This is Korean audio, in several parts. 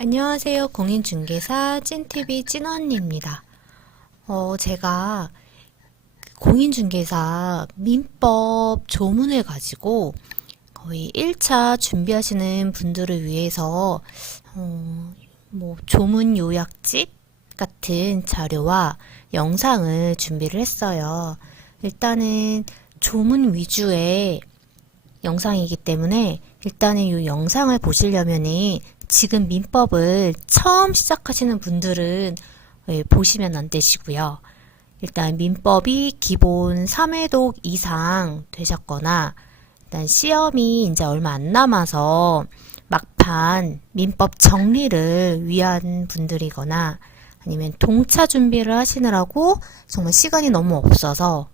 안녕하세요. 공인중개사 찐TV 찐언니입니다. 제가 공인중개사 민법 조문을 가지고 거의 1차 준비하시는 분들을 위해서 조문 요약집 같은 자료와 영상을 준비를 했어요. 일단은 조문 위주의 영상이기 때문에 일단은 이 영상을 보시려면은 지금 민법을 처음 시작하시는 분들은 보시면 안 되시고요. 일단 민법이 기본 3회독 이상 되셨거나 일단 시험이 이제 얼마 안 남아서 막판 민법 정리를 위한 분들이거나 아니면 동차 준비를 하시느라고 정말 시간이 너무 없어서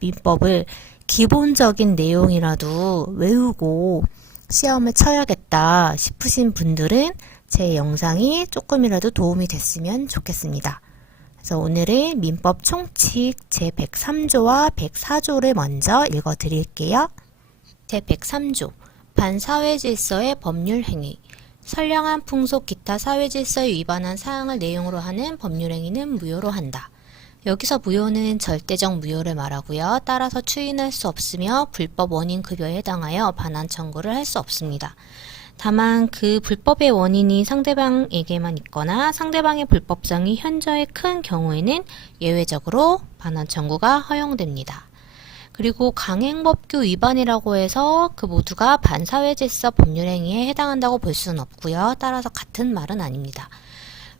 민법을 기본적인 내용이라도 외우고 시험을 쳐야겠다 싶으신 분들은 제 영상이 조금이라도 도움이 됐으면 좋겠습니다. 그래서 오늘은 민법 총칙 제103조와 104조를 먼저 읽어 드릴게요. 제103조 반사회질서의 법률행위 선량한 풍속 기타 사회질서에 위반한 사항을 내용으로 하는 법률행위는 무효로 한다. 여기서 무효는 절대적 무효를 말하고요. 따라서 추인할 수 없으며 불법 원인 급여에 해당하여 반환 청구를 할 수 없습니다. 다만 그 불법의 원인이 상대방에게만 있거나 상대방의 불법성이 현저히 큰 경우에는 예외적으로 반환 청구가 허용됩니다. 그리고 강행법규 위반이라고 해서 그 모두가 반사회질서 법률행위에 해당한다고 볼 수는 없고요. 따라서 같은 말은 아닙니다.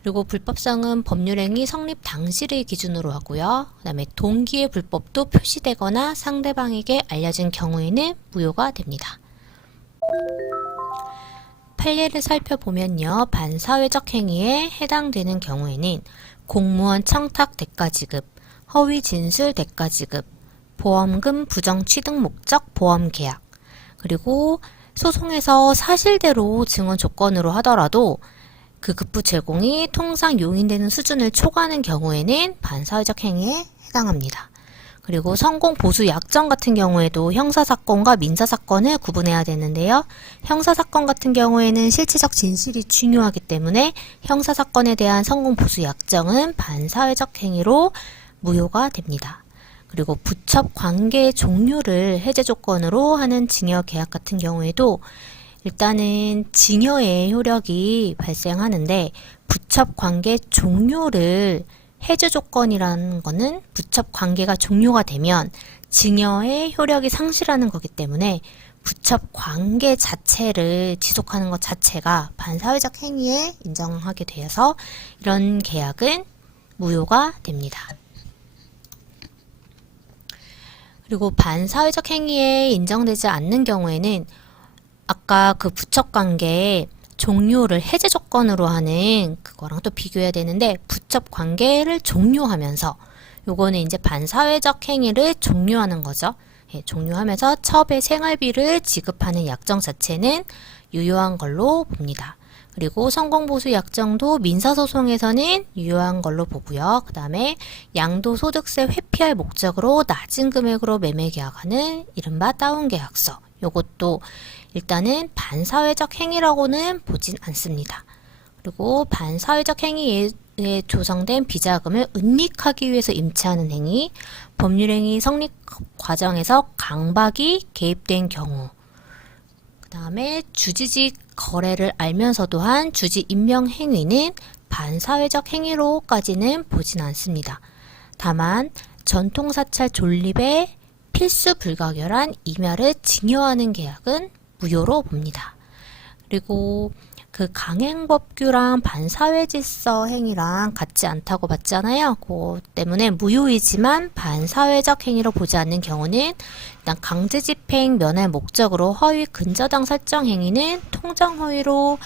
그리고 불법성은 법률행위 성립 당시를 기준으로 하고요. 그 다음에 동기의 불법도 표시되거나 상대방에게 알려진 경우에는 무효가 됩니다. 판례를 살펴보면요. 반사회적 행위에 해당되는 경우에는 공무원 청탁 대가 지급, 허위 진술 대가 지급, 보험금 부정 취득 목적 보험 계약, 그리고 소송에서 사실대로 증언 조건으로 하더라도 그 급부 제공이 통상 용인되는 수준을 초과하는 경우에는 반사회적 행위에 해당합니다. 그리고 성공 보수 약정 같은 경우에도 형사사건과 민사사건을 구분해야 되는데요. 형사사건 같은 경우에는 실체적 진실이 중요하기 때문에 형사사건에 대한 성공 보수 약정은 반사회적 행위로 무효가 됩니다. 그리고 부첩 관계 종료를 해제 조건으로 하는 징역 계약 같은 경우에도 일단은 징여의 효력이 발생하는데 부첩 관계 종료를 해제 조건이라는 거는 부첩 관계가 종료가 되면 징여의 효력이 상실하는 거기 때문에 부첩 관계 자체를 지속하는 것 자체가 반사회적 행위에 인정하게 되어서 이런 계약은 무효가 됩니다. 그리고 반사회적 행위에 인정되지 않는 경우에는 아까 그 부첩관계 종료를 해제 조건으로 하는 그거랑 또 비교해야 되는데 부첩관계를 종료하면서 요거는 이제 반사회적 행위를 종료하는 거죠. 종료하면서 첩의 생활비를 지급하는 약정 자체는 유효한 걸로 봅니다. 그리고 성공보수 약정도 민사소송에서는 유효한 걸로 보고요. 그 다음에 양도소득세 회피할 목적으로 낮은 금액으로 매매 계약하는 이른바 다운계약서 요것도 일단은 반사회적 행위라고는 보진 않습니다. 그리고 반사회적 행위에 조성된 비자금을 은닉하기 위해서 임차하는 행위, 법률행위 성립 과정에서 강박이 개입된 경우, 그 다음에 주지직 거래를 알면서도 한 주지 임명 행위는 반사회적 행위로까지는 보진 않습니다. 다만 전통사찰 존립에 필수 불가결한 임야를 증여하는 계약은 무효로 봅니다. 그리고 그 강행법규랑 반사회질서 행위랑 같지 않다고 봤잖아요. 그 때문에 무효이지만 반사회적 행위로 보지 않는 경우는 일단 강제집행 면할 목적으로 허위 근저당 설정 행위는 통정허위로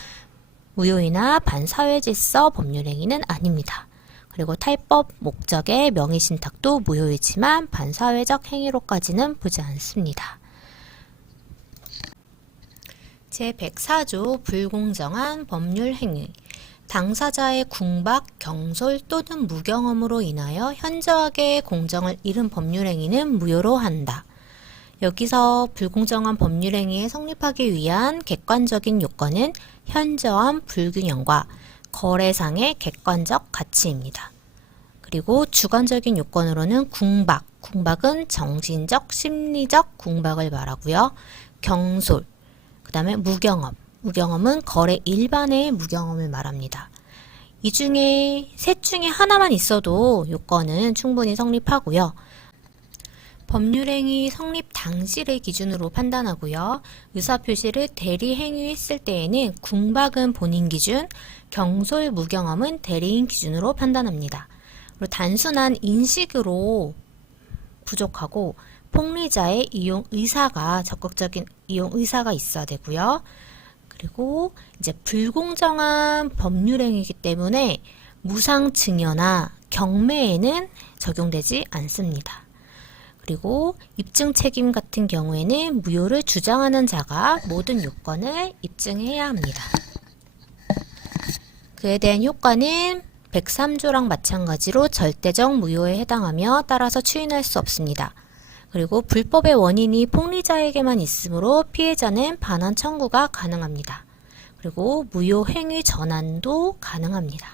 무효이나 반사회질서 법률행위는 아닙니다. 그리고 탈법 목적의 명의신탁도 무효이지만 반사회적 행위로까지는 보지 않습니다. 제104조 불공정한 법률행위 당사자의 궁박, 경솔 또는 무경험으로 인하여 현저하게 공정을 잃은 법률행위는 무효로 한다. 여기서 불공정한 법률행위에 성립하기 위한 객관적인 요건은 현저한 불균형과 거래상의 객관적 가치입니다. 그리고 주관적인 요건으로는 궁박, 궁박은 정신적, 심리적 궁박을 말하고요. 경솔, 그 다음에 무경험, 무경험은 거래 일반의 무경험을 말합니다. 이 중에 셋 중에 하나만 있어도 요건은 충분히 성립하고요. 법률행위 성립 당시를 기준으로 판단하고요. 의사표시를 대리행위했을 때에는 궁박은 본인 기준, 경솔, 무경험은 대리인 기준으로 판단합니다. 그리고 단순한 인식으로 부족하고 폭리자의 이용 의사가 적극적인 이용 의사가 있어야 되고요. 그리고 이제 불공정한 법률행위이기 때문에 무상 증여나 경매에는 적용되지 않습니다. 그리고 입증 책임 같은 경우에는 무효를 주장하는 자가 모든 요건을 입증해야 합니다. 그에 대한 효과는 103조랑 마찬가지로 절대적 무효에 해당하며 따라서 추인할 수 없습니다. 그리고 불법의 원인이 폭리자에게만 있으므로 피해자는 반환 청구가 가능합니다. 그리고 무효 행위 전환도 가능합니다.